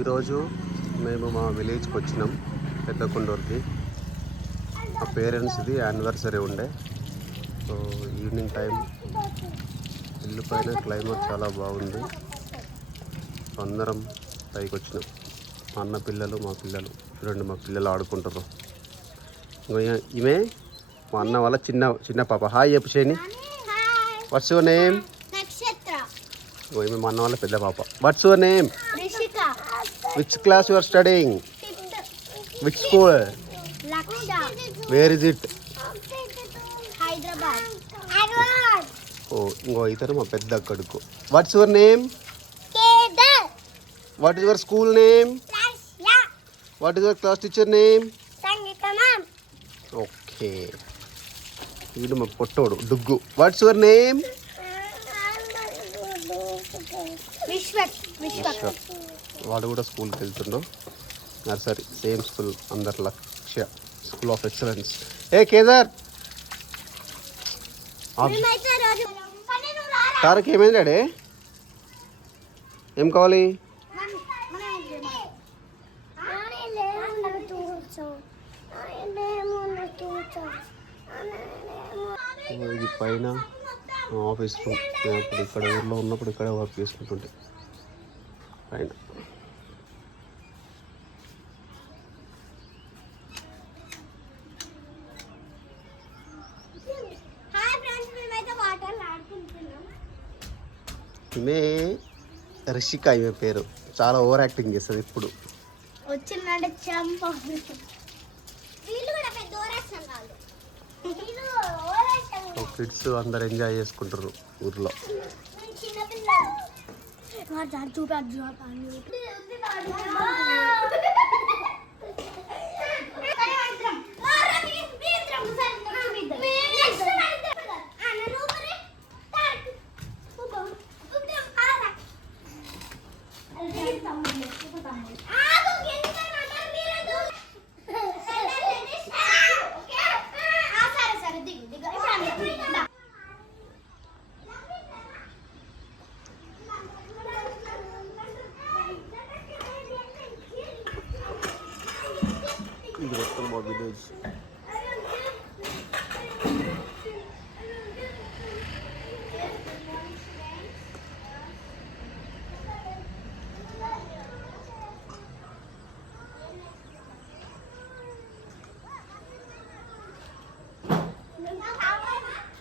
ఈరోజు మేము మా విలేజ్కి వచ్చినాం, పెద్దకొండూరుకి. మా పేరెంట్స్ది యానివర్సరీ ఉండే. సో ఈవినింగ్ టైం ఇల్లు పైన క్లైమేట్ చాలా బాగుంది. అందరం పైకి వచ్చినాం. మా అన్న పిల్లలు, మా పిల్లలు చూడండి, మా పిల్లలు ఆడుకుంటారు. ఈమె మా అన్న వాళ్ళ చిన్న పాప. హాయ్ చెప్పు చేయని. What's your name? ఈమె మా అన్న వాళ్ళ పెద్ద పాప. What's your name? Which class you are studying? Which school? Laksha. Where is it? Hyderabad. Oh, ఇంకో ఇతను మా పెద్ద కొడుకు. What's your name? Kedar. What is your school name? Laksha. What is your class teacher name? Sangeeta ma'am. Okay. వీడు మా పొట్టోడు డుగ్గు. What's your name? Vishwak. వాడు కూడా స్కూల్కి వెళ్తుండో, నర్సరీ, సేమ్ స్కూల్, అందరు లక్ష్య స్కూల్ ఆఫ్ ఎక్సలెన్స్. ఏ కేదార్, తారక్ ఏమైంది డాడీ? ఏం కావాలి? ఇది పైన ఆఫీస్ రూమ్. నేను అప్పుడు ఇక్కడ ఊర్లో ఉన్నప్పుడు ఇక్కడే వర్క్ చేసుకుంటుంటే పైన. ఈమె రిషిక, ఈమె పేరు. చాలా ఓవర్ యాక్టింగ్ చేస్తుంది. ఇప్పుడు వచ్చిందంటే కిడ్స్ అందరు ఎంజాయ్ చేసుకుంటారు ఊర్లో. ఇది మొత్తం మా విలేజ్.